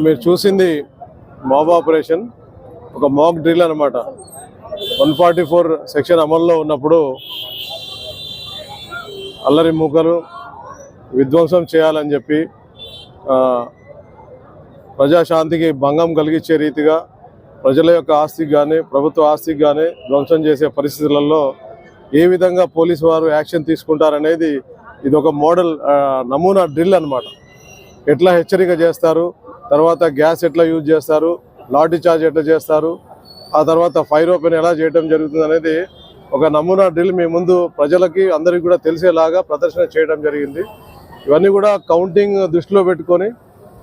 ఇప్పుడు మీరు చూసింది మాబ్ ఆపరేషన్ ఒక మాక్ డ్రిల్ అనమాట వన్ ఫార్టీ ఫోర్ సెక్షన్ అమల్లో ఉన్నప్పుడు అల్లరి మూకలు విధ్వంసం చేయాలని చెప్పి ప్రజాశాంతికి భంగం కలిగించే రీతిగా ప్రజల యొక్క ఆస్తికి కానీ ప్రభుత్వ ఆస్తికి కానీ ధ్వంసం చేసే పరిస్థితులలో ఏ విధంగా పోలీసు వారు యాక్షన్ తీసుకుంటారనేది ఇది ఒక మోడల్ నమూనా డ్రిల్ అన్నమాట. ఎట్లా హెచ్చరిక చేస్తారు? తర్వాత గ్యాస్ ఎట్లా యూజ్ చేస్తారు? లాటరీ చార్జ్ ఎట్లా చేస్తారు? ఆ తర్వాత ఫైర్ ఓపెన్ ఎలా చేయడం జరుగుతుంది అనేది ఒక నమూనా డ్రిల్ మీ ముందు ప్రజలకి అందరికీ కూడా తెలిసేలాగా ప్రదర్శన చేయడం జరిగింది. ఇవన్నీ కూడా కౌంటింగ్ దృష్టిలో పెట్టుకొని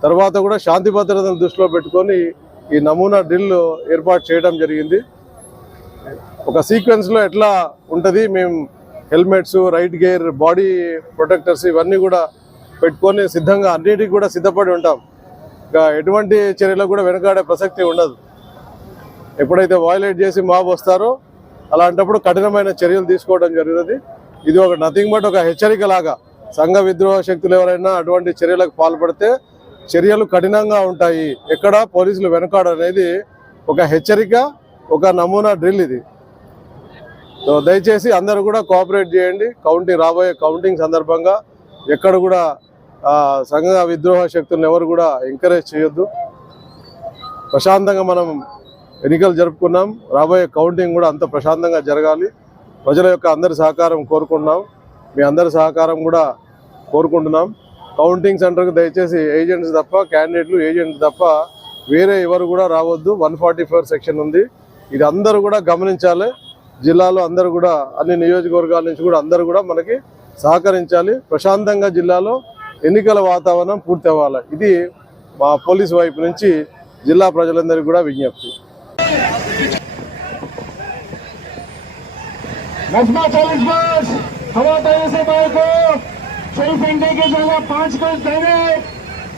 తర్వాత కూడా శాంతి భద్రతను దృష్టిలో పెట్టుకొని ఈ నమూనా డ్రిల్ ఏర్పాటు చేయడం జరిగింది. ఒక సీక్వెన్స్లో ఎట్లా ఉంటుంది? మేము helmets right gear body protectors ఇవన్నీ కూడా పెట్టుకొని సిద్ధంగా అన్నిటికీ కూడా సిద్ధపడి ఉంటాం. ఇంకా ఎటువంటి చర్యలకు కూడా వెనకాడే ప్రసక్తి ఉండదు. ఎప్పుడైతే వాయిలేట్ చేసి మాబ్ వస్తారో అలాంటప్పుడు కఠినమైన చర్యలు తీసుకోవడం జరుగుతుంది. ఇది ఒక నథింగ్ బట్ ఒక హెచ్చరిక లాగా సంఘ విద్రోహ శక్తులు ఎవరైనా అటువంటి చర్యలకు పాల్పడితే చర్యలు కఠినంగా ఉంటాయి. ఎక్కడ పోలీసులు వెనకాడ అనేది ఒక హెచ్చరిక ఒక నమూనా డ్రిల్ ఇది. సో దయచేసి అందరూ కూడా కోఆపరేట్ చేయండి. కౌంటింగ్ రాబోయే కౌంటింగ్ సందర్భంగా ఎక్కడ కూడా సంఘ విద్రోహ శక్తులను ఎవరు కూడా ఎంకరేజ్ చేయొద్దు. ప్రశాంతంగా మనం ఎన్నికలు జరుపుకున్నాం. రాబోయే కౌంటింగ్ కూడా అంత ప్రశాంతంగా జరగాలి. ప్రజల యొక్క అందరి సహకారం కోరుకుంటున్నాం. మీ అందరి సహకారం కూడా కోరుకుంటున్నాం. కౌంటింగ్ సెంటర్కి దయచేసి ఏజెంట్స్ తప్ప క్యాండిడేట్లు ఏజెంట్స్ తప్ప వేరే ఎవరు కూడా రావద్దు. వన్ ఫార్టీ ఫోర్ సెక్షన్ ఉంది. ఇది అందరూ కూడా గమనించాలి. జిల్లాలో అందరూ కూడా అన్ని నియోజకవర్గాల నుంచి కూడా అందరూ కూడా మనకి సహకరించాలి. ప్రశాంతంగా జిల్లాలో ఎన్నికల వాతావరణం పూర్తి అవ్వాలి ఇది మా పోలీస్ వైపు నుంచి జిల్లా ప్రజలందరికీ కూడా విజ్ఞప్తి नजमा चालीस बस हवा तय से बाहर को शरीफ इंडिया के जगह पांच को देने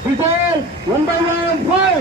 detail one by one five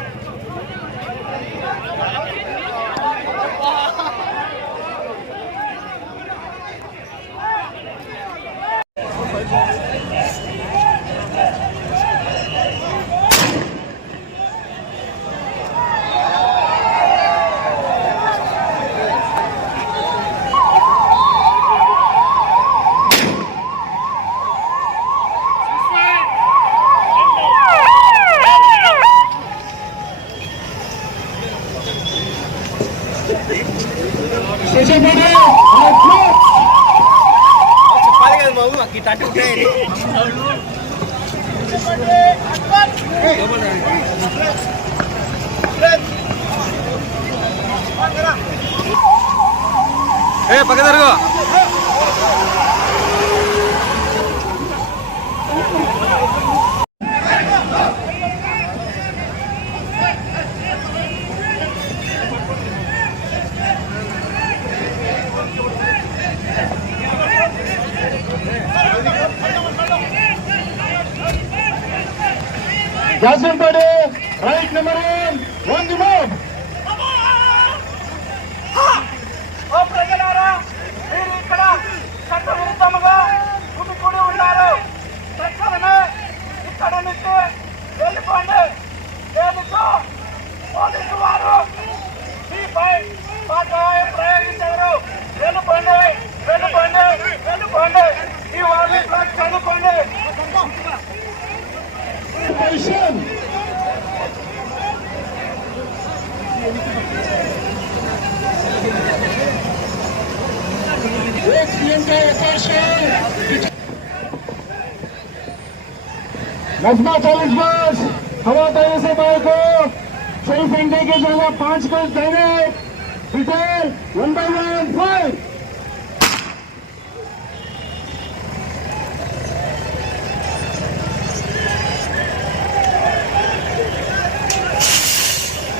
ఏ పక్క జరుగు Jason Pade, right number one, Najma चालीस बस हवा तय से बाहर को शरीफ इंडिया के जगह पाँच को देने detail one by one five